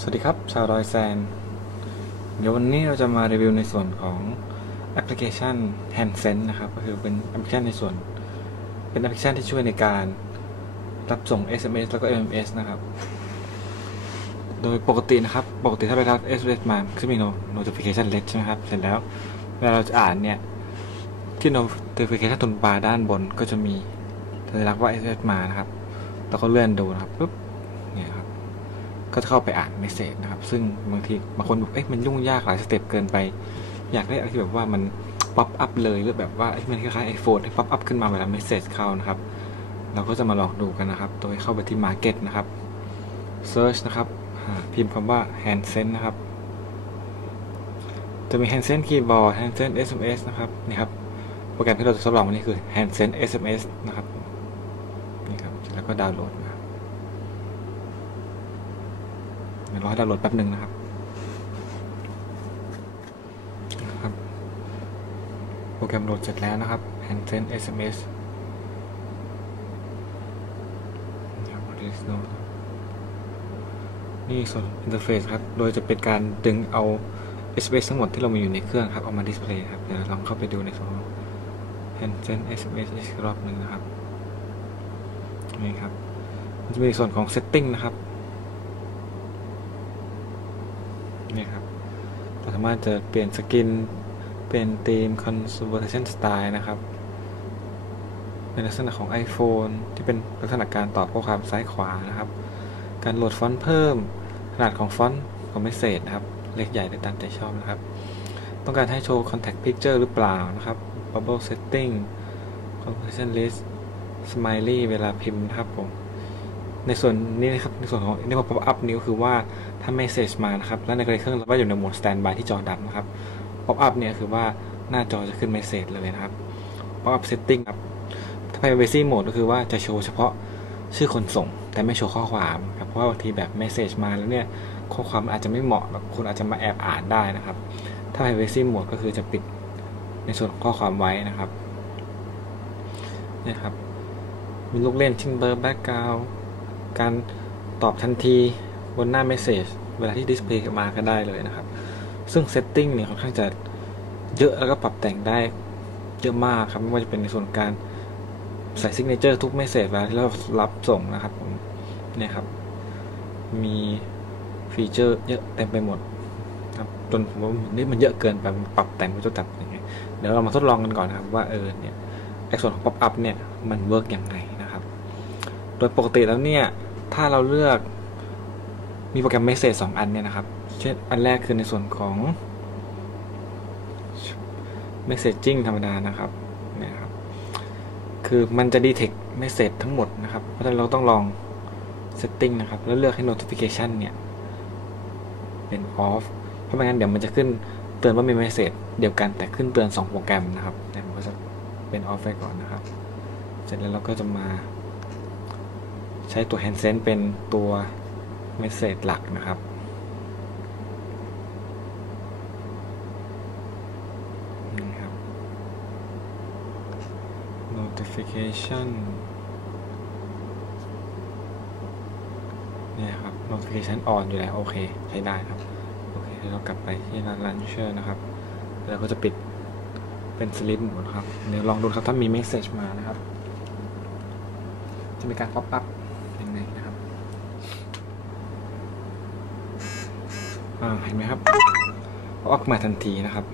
สวัสดีครับ ชาวดอยแซน เดี๋ยววันนี้เราจะมารีวิวในส่วนของแอปพลิเคชัน Handsense นะครับ ก็คือเป็นแอปพลิเคชันในส่วน เป็นแอปพลิเคชันที่ช่วยในการรับส่ง SMS แล้วก็ MMS นะครับ โดยปกตินะครับ ปกติถ้าเรารับ SMS มาก็จะมี notification list ใช่ไหมครับ เสร็จแล้วเวลาเราจะอ่านเนี่ย ที่ notification ตุนปลาด้านบนก็จะมีสัญลักษณ์ว่า SMS มานะครับ แล้วก็เลื่อนดูนะครับปุ๊บ ก็จะเข้าไปอ่านเมสเซจนะครับ ซึ่งบางทีบางคนบอกเอ๊ะมันยุ่งยากหลายสเต็ปเกินไป อยากได้อะไรที่แบบว่ามันป๊อปอัพเลยหรือแบบว่าที่มันคล้ายๆไอโฟนที่ป๊อปอัพขึ้นมาเวลาเมสเซจเข้านะครับ เราก็จะมาลองดูกันนะครับ โดยเข้าไปที่ Market นะครับ Search นะครับพิมพ์คำว่า Handsense นะครับ จะมี Handsense Keyboard Handsense SMS นะครับนี่ครับโปรแกรมที่เราจะทดลองวันนี้คือ Handsense SMS นะครับนี่ครับแล้วก็ดาวน์โหลดนะครับ เดี๋ยวรอให้ดาวน์โหลดแป๊บหนึ่งนะครับครับ โปรแกรมโหลดเสร็จแล้วนะครับ Handsense SMS นี่ส่วนอินเทอร์เฟซครับ โดยจะเป็นการดึงเอา SMS ทั้งหมดที่เรามีอยู่ในเครื่องครับ เอามาดิสเพลย์ครับ เดี๋ยวลองเข้าไปดูในส่วนของ Handsense SMS อีกรอบหนึ่งนะครับ นี่ครับ มันจะมีส่วนของ Setting นะครับ นี่ครับเราสามารถจะเปลี่ยนสกิน เป็นธีม conversation style นะครับเป็นลักษณะของ iPhone ที่เป็นลักษณะการตอบข้อความซ้ายขวานะครับ การโหลดฟอนต์เพิ่ม ขนาดของฟอนต์ของเมสเซจนะครับ เล็กใหญ่ได้ตามใจชอบนะครับ ต้องการให้โชว์ contact picture หรือเปล่านะครับ bubble setting conversation list smiley เวลาพิมพ์นะครับผม ในส่วนนี้นะครับในส่วนของนี่พอ pop up นี้ก็คือว่าถ้า message มานะครับ แล้วในเครื่องเราอยู่ในโหมด standby ที่จอดำนะครับ pop up เนี่ยคือว่าหน้าจอจะขึ้น message เลยนะครับ pop up setting ครับถ้า privacy mode ก็คือว่าจะโชว์เฉพาะชื่อคนส่ง แต่ไม่โชว์ข้อความครับเพราะว่าบางทีแบบ message มาแล้วเนี่ยข้อความอาจจะไม่เหมาะแบบคุณอาจจะมาแอบอ่านได้นะครับ ถ้า privacy mode ก็คือจะปิดในส่วนของข้อความไว้นะครับนี่ครับมีลูกเล่นชิงเบอร์แบ็กกราว การตอบทันทีบนหน้าเมสเซจเวลาที่ดิสเพย์มาก็ได้เลยนะครับ ซึ่งเซตติ้งเนี่ยค่อนข้างจะเยอะแล้วก็ปรับแต่งได้เยอะมากครับ ไม่ว่าจะเป็นในส่วนการใส่ซิกเนเจอร์ทุกเมสเซจเวลาที่เรารับส่งนะครับผมเนี่ยครับ มีฟีเจอร์เยอะเต็มไปหมดครับจนผมว่านี่มันเยอะเกินไปปรับแต่งไม่รู้จะตัดยังไงเดี๋ยวเรามาทดลองกันก่อนนะครับว่าเออเนี่ยไอส่วนของ pop up เนี่ยมันเวิร์กยังไงนะครับ โดยปกติแล้วเนี่ย ถ้าเราเลือกมีโปรแกรม Message สองอันเนี่ยนะครับ เช่น อันแรกคือในส่วนของ Messaging ธรรมดานะครับเนี่ยครับ คือมันจะ detect message ทั้งหมดนะครับ เพราะฉะนั้นเราต้องลอง setting นะครับ แล้วเลือกให้ notification เนี่ย เป็น off เพราะไม่งั้นเดี๋ยวมันจะขึ้นเตือนว่ามี message เดียวกันแต่ขึ้นเตือน 2 โปรแกรมนะครับแต่ผมก็จะเป็น off ไว้ก่อนนะครับ เสร็จแล้วเราก็จะมา ช้ตัว handsense เป็นตัว message หลักนะครับนี่ครับ notification เนี่ยครับ notification on อยู่แล้ว โอเค ใช้ได้ครับ โอเคเรากลับไปที่ launcher นะครับ แล้วก็จะปิดเป็น sleep mode ครับ เดี๋ยวลองดูครับ ถ้ามี message มานะครับ จะมีการ pop up ยังไงนะครับ อ่าเห็นไหมครับ pop up มาทันทีนะครับ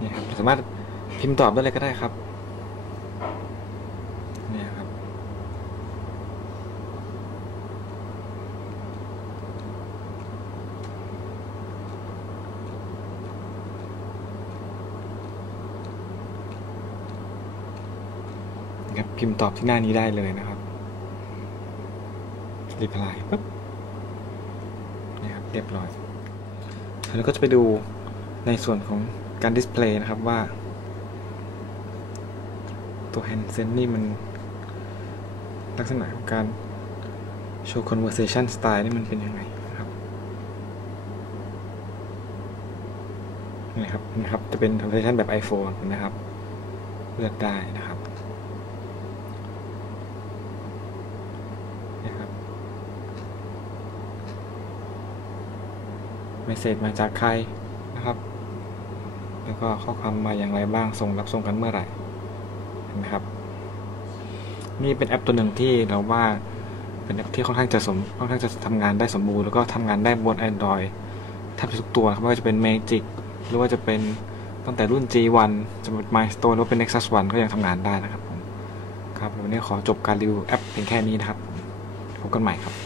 นี่ครับสามารถพิมพ์ตอบได้เลยก็ได้ครับเนี่ยครับครับพิมพ์ตอบที่หน้านี้ได้เลยนะครับรีพลายปุ๊บ เรียบร้อยแล้วก็จะไปดูในส่วนของการดิสเพลย์นะครับว่า ตัว Handsense นี่มัน ลักษณะของการโชว์ conversation style นี่มันเป็นยังไงนะครับนี่ครับนะครับ จะเป็น conversation แบบ iPhone นะครับ เลือกได้นะครับ เมสเซจมาจากใครนะครับ แล้วก็ข้อความมาอย่างไรบ้างส่งรับส่งกันเมื่อไหร่เห็นไหมครับ นี่เป็นแอปตัวหนึ่งที่เราว่าเป็นแอปที่ค่อนข้างจะสมค่อนข้างจะทำงานได้สมบูรณ์แล้วก็ทำงานได้บน Android แทบทุกตัวครับไม่ว่าจะเป็น Magic หรือว่าจะเป็นตั้งแต่รุ่น G1 จะเป็น Milestone หรือเป็น Nexus 1 ก็ยังทำงานได้นะครับผม ครับวันนี้ขอจบการรีวิวแอปเพียงแค่นี้นะครับ พบกันใหม่ครับ